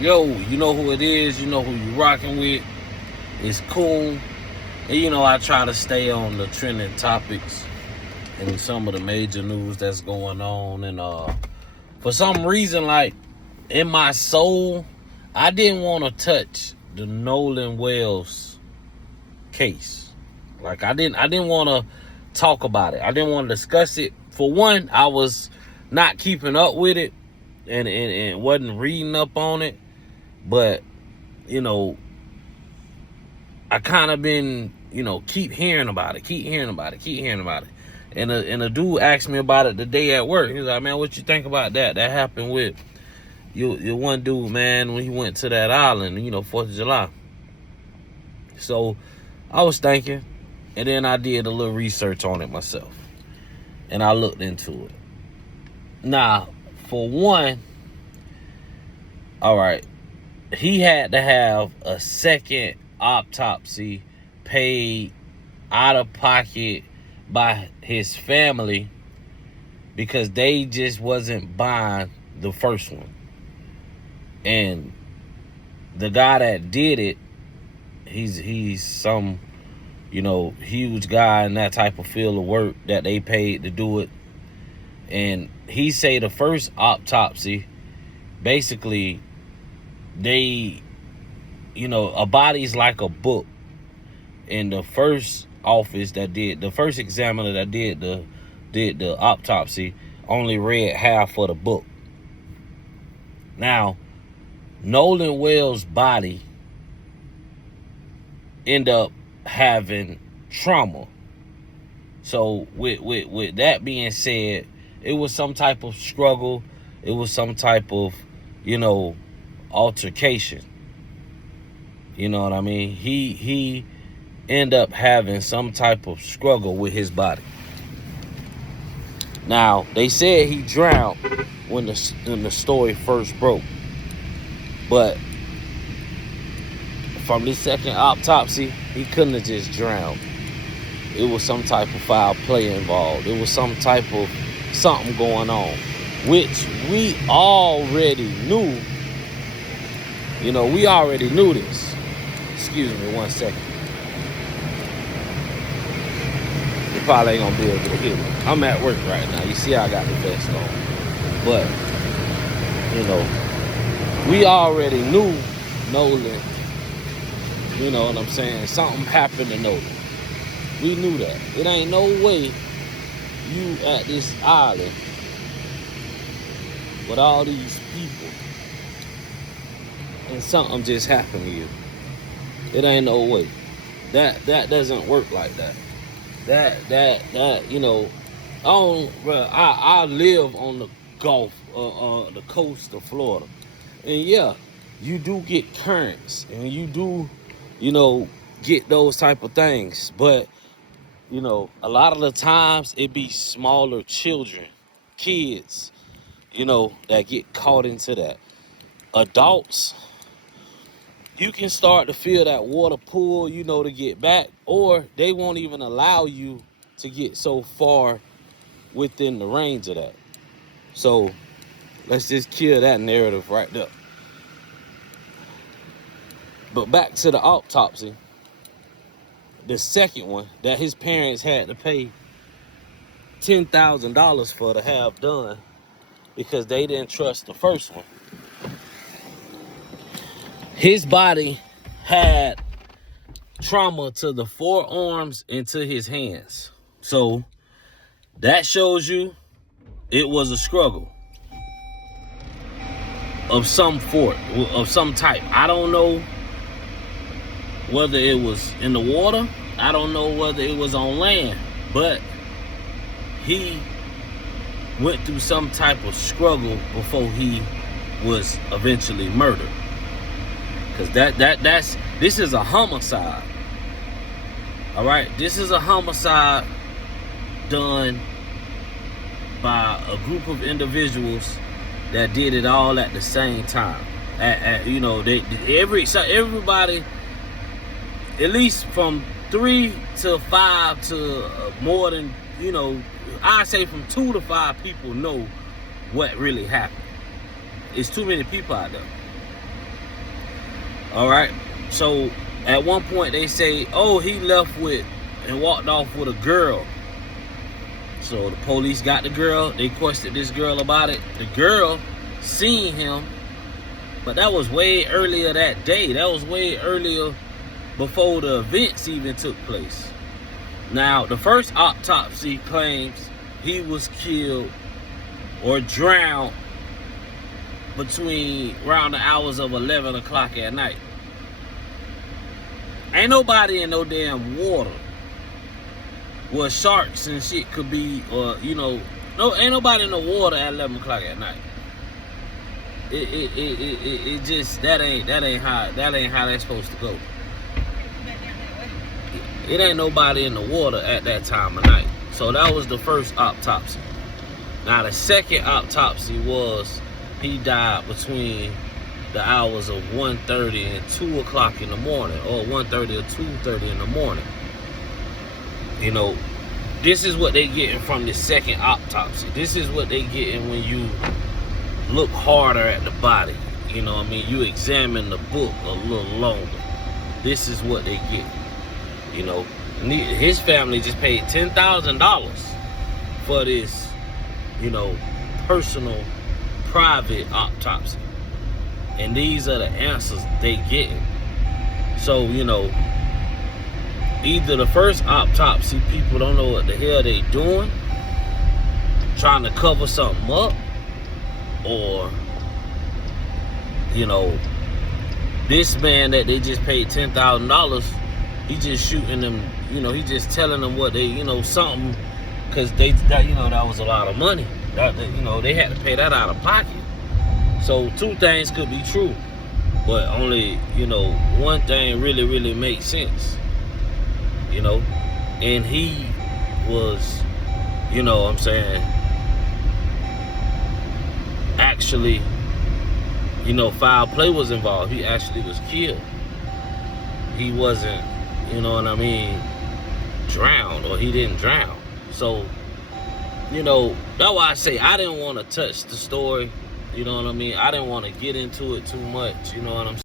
Yo, you know who it is, you know who you rocking with. It's cool. And I try to stay on the trending topics and some of the major news that's going on. And for some reason, like in my soul, I didn't want to touch the Nolan Wells case. Like I didn't want to talk about it. I didn't want to discuss it. For one, I was not keeping up with it and wasn't reading up on it. But, I kind of been, keep hearing about it. And a dude asked me about it the day at work. He was like, man, what you think about that? That happened with your one dude, man, when he went to that island, 4th of July. So I was thinking, and then I did a little research on it myself. And I looked into it. Now, for one, all right, he had to have a second autopsy paid out of pocket by his family because they just wasn't buying the first one. And the guy that did it, he's some, huge guy in that type of field of work that they paid to do it. And he say the first autopsy, basically, they, a body's like a book. And the first examiner that did the autopsy only read half of the book. Now, Nolan Wells' body end up having trauma. So with that being said, it was some type of struggle. It was some type of, altercation. You know what I mean? He end up having some type of struggle with his body. Now, they said he drowned when the story first broke. But from this second autopsy, he couldn't have just drowned. It was some type of foul play involved. It was some type of something going on, which we already knew. We already knew this. Excuse me 1 second. You probably ain't gonna be able to hear me. I'm at work right now. You see I got the vest on. But, we already knew Nolan. You know what I'm saying? Something happened to Nolan. We knew that. It ain't no way you at this island with all these people and something just happened to you. It ain't no way. That doesn't work like that. I live on the Gulf, the coast of Florida. And yeah, you do get currents and you do, get those type of things. But, a lot of the times it be smaller children, kids, that get caught into that. Adults, you can start to feel that water pull, to get back, or they won't even allow you to get so far within the range of that. So let's just kill that narrative right there. But back to the autopsy, the second one that his parents had to pay $10,000 for to have done because they didn't trust the first one. His body had trauma to the forearms and to his hands. So that shows you it was a struggle of some sort, of some type. I don't know whether it was in the water. I don't know whether it was on land. But he went through some type of struggle before he was eventually murdered. Because this is a homicide. All right, this is a homicide done by a group of individuals that did it all at the same time. Everybody, at least from 3 to 5 to more than, I say from 2 to 5 people know what really happened. It's too many people out there. All right. So at one point they say, oh, he left with and walked off with a girl. So the police got the girl. They questioned this girl about it. The girl seen him, but that was way earlier that day. That was way earlier before the events even took place. Now, the first autopsy claims he was killed or drowned between around the hours of 11 o'clock at night. Ain't nobody in no damn water where sharks and shit could be, or no, ain't nobody in the water at 11 o'clock at night. It just that ain't how that's supposed to go. It ain't nobody in the water at that time of night. So that was the first autopsy. Now the second autopsy was he died between the hours of 1:30 and 2 o'clock in the morning, or 1:30 or 2:30 in the morning. This is what they getting from the second autopsy. This is what they getting when you look harder at the body. You examine the book a little longer. This is what they get. His family just paid $10,000 for this, personal, private autopsy. And these are the answers they getting. So, either the first autopsy, people don't know what the hell they doing, trying to cover something up, or, this man that they just paid $10,000, he just shooting them, he just telling them what they, something, because that was a lot of money. They had to pay that out of pocket. So two things could be true, but only, one thing really, really makes sense, and he was, actually, foul play was involved. He actually was killed. He wasn't, drowned, or he didn't drown. So, that's why I say I didn't want to touch the story. I didn't want to get into it too much. You know what I'm saying?